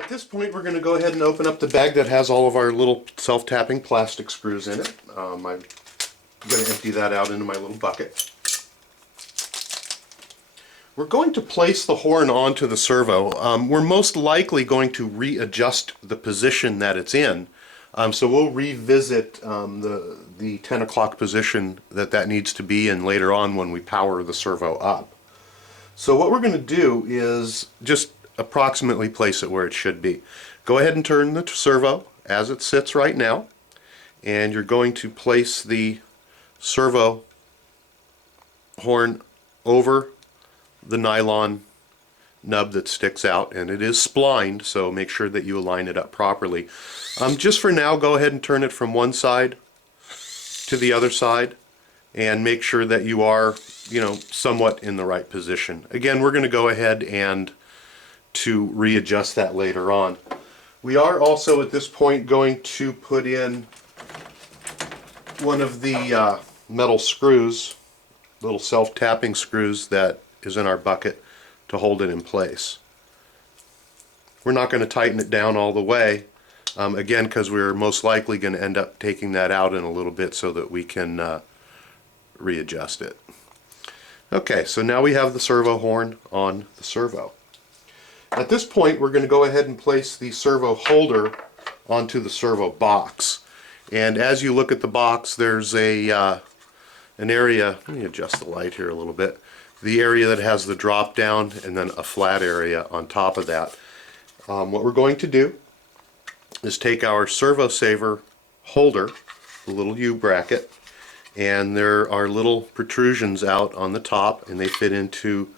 At this point, we're going to go ahead and open up the bag that has all of our little self-tapping plastic screws in it. I'm going to empty that out into my little bucket. We're going to place the horn onto the servo. We're most likely going to readjust the position that it's in. So we'll revisit the 10 o'clock position that needs to be in later on when we power the servo up. So what we're going to do is just approximately place it where it should be. Go ahead and turn the servo as it sits right now, and you're going to place the servo horn over the nylon nub that sticks out, and it is splined, so make sure that you align it up properly. Just for now, go ahead and turn it from one side to the other side and make sure that you are, somewhat in the right position. Again, we're going to go ahead and to readjust that later on. We are also at this point going to put in one of the metal screws, little self-tapping screws that is in our bucket to hold it in place. We're not going to tighten it down all the way, again, because we're most likely going to end up taking that out in a little bit so that we can readjust it. Okay, so now we have the servo horn on the servo. At this point, we're going to go ahead and place the servo holder onto the servo box. And as you look at the box, there's an area, let me adjust the light here a little bit, the area that has the drop down and then a flat area on top of that. What we're going to do is take our servo saver holder, the little U bracket, and there are little protrusions out on the top, and they fit into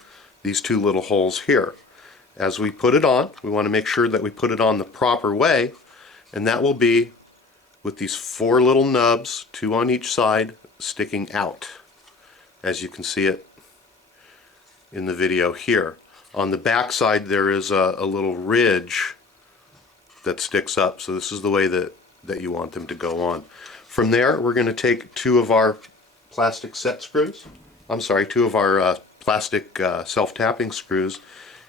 these two little holes here. As we put it on, we want to make sure that we put it on the proper way, and that will be with these four little nubs, two on each side, sticking out, as you can see it in the video here. On the back side there is a little ridge that sticks up, so this is the way that you want them to go on. From there, we're going to take two of our plastic set screws, two of our plastic self-tapping screws,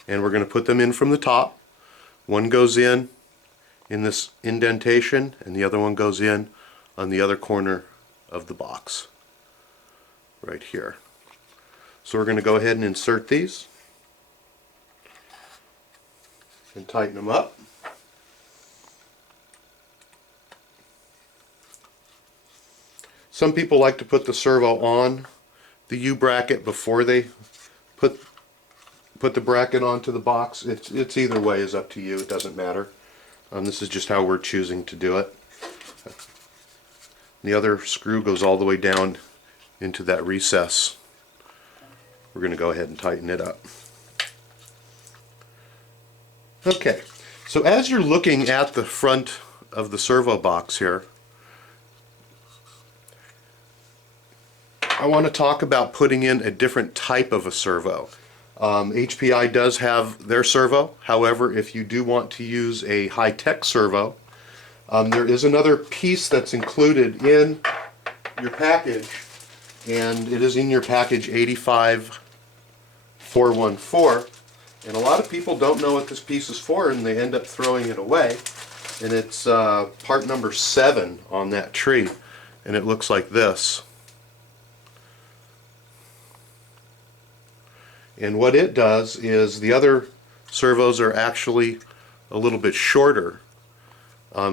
and we're going to put them in from the top. One goes in this indentation, and the other one goes in on the other corner of the box, right here. So we're going to go ahead and insert these and tighten them up. Some people like to put the servo on the U bracket before they put the bracket onto the box. It's either way is up to you. It doesn't matter. This is just how we're choosing to do it. The other screw goes all the way down into that recess. We're going to go ahead and tighten it up. Okay, so as you're looking at the front of the servo box here, I want to talk about putting in a different type of a servo. HPI does have their servo. However, if you do want to use a high-tech servo, there is another piece that's included in your package, and it is in your package 85414, and a lot of people don't know what this piece is for, and they end up throwing it away. And it's part number 7 on that tree, and it looks like this. And what it does is, the other servos are actually a little bit shorter.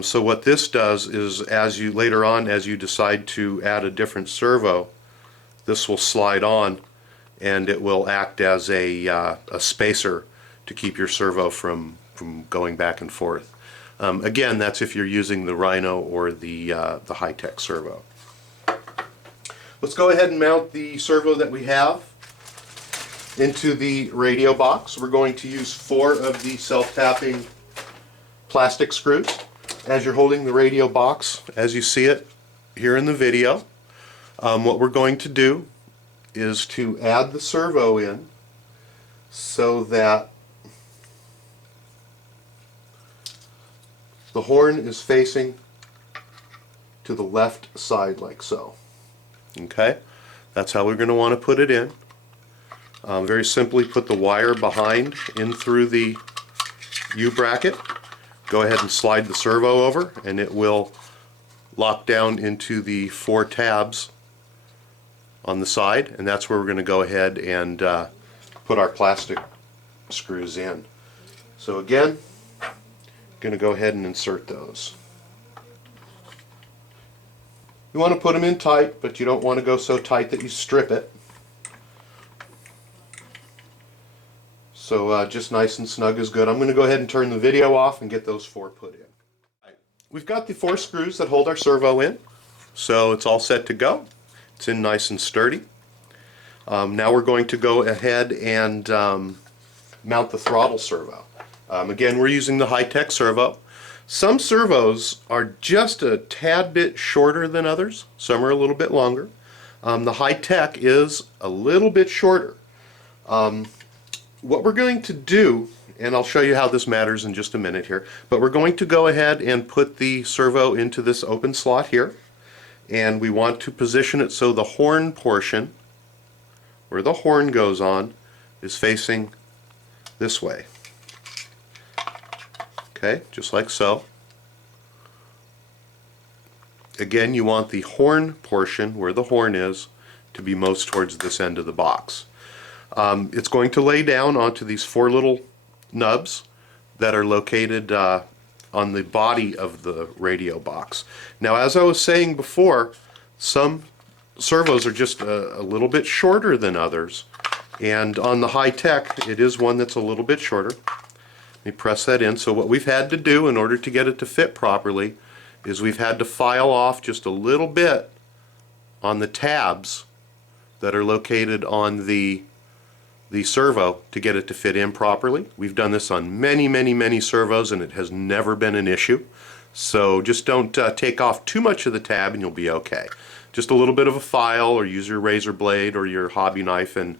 So what this does is, later on as you decide to add a different servo, this will slide on and it will act as a spacer to keep your servo from going back and forth. Again, that's if you're using the Rhino or the high-tech servo. Let's go ahead and mount the servo that we have into the radio box. We're going to use 4 of the self-tapping plastic screws. As you're holding the radio box, as you see it here in the video, what we're going to do is to add the servo in so that the horn is facing to the left side, like so. Okay, that's how we're going to want to put it in. Very simply, put the wire behind in through the U bracket go ahead and slide the servo over, and it will lock down into the 4 tabs on the side, and that's where we're going to go ahead and put our plastic screws in. So again, going to go ahead and insert those. You want to put them in tight, but you don't want to go so tight that you strip it. So just nice and snug is good. I'm going to go ahead and turn the video off and get those 4 put in. We've got the 4 screws that hold our servo in, so it's all set to go. It's in nice and sturdy. Now we're going to go ahead and mount the throttle servo. Again, we're using the high-tech servo. Some servos are just a tad bit shorter than others. Some are a little bit longer. The high-tech is a little bit shorter. What we're going to do, and I'll show you how this matters in just a minute here, but we're going to go ahead and put the servo into this open slot here, and we want to position it so the horn portion, where the horn goes on, is facing this way. Okay, just like so. Again, you want the horn portion, where the horn is, to be most towards this end of the box. It's going to lay down onto these 4 little nubs that are located on the body of the radio box. Now, as I was saying before, some servos are just a little bit shorter than others, and on the high-tech it is one that's a little bit shorter. Let me press that in. So what we've had to do in order to get it to fit properly is we've had to file off just a little bit on the tabs that are located on the servo to get it to fit in properly. We've done this on many servos, and it has never been an issue. So just don't take off too much of the tab and you'll be okay. Just a little bit of a file, or use your razor blade or your hobby knife and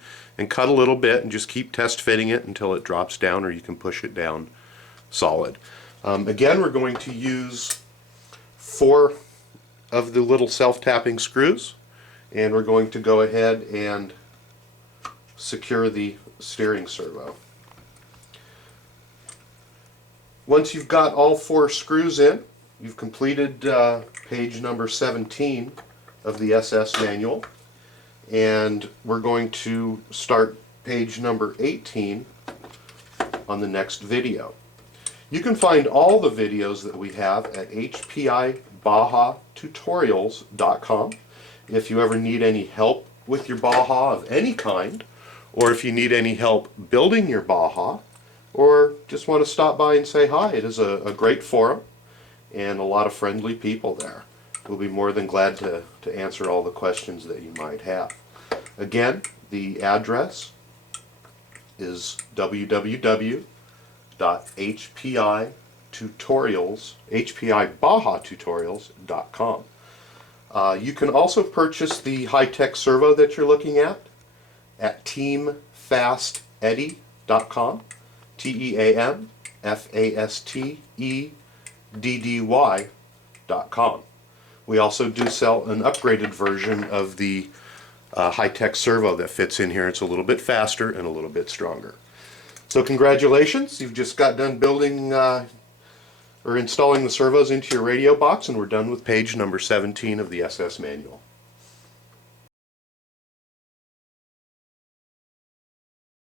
cut a little bit, and just keep test fitting it until it drops down, or you can push it down solid. Again, we're going to use 4 of the little self-tapping screws, and we're going to go ahead and secure the steering servo. Once you've got all 4 screws in, you've completed page number 17 of the SS manual, and we're going to start page number 18 on the next video. You can find all the videos that we have at HPIBajaTutorials.com. If you ever need any help with your Baja of any kind, or if you need any help building your Baja, or just want to stop by and say hi, it is a great forum and a lot of friendly people there. We'll be more than glad to answer all the questions that you might have. Again, the address is www.HPIBajaTutorials.com. You can also purchase the high-tech servo that you're looking at TeamFastEddy.com, TeamFastEddy.com. We also do sell an upgraded version of the high-tech servo that fits in here. It's a little bit faster and a little bit stronger. So congratulations, you've just got done building or installing the servos into your radio box, and we're done with page number 17 of the SS manual.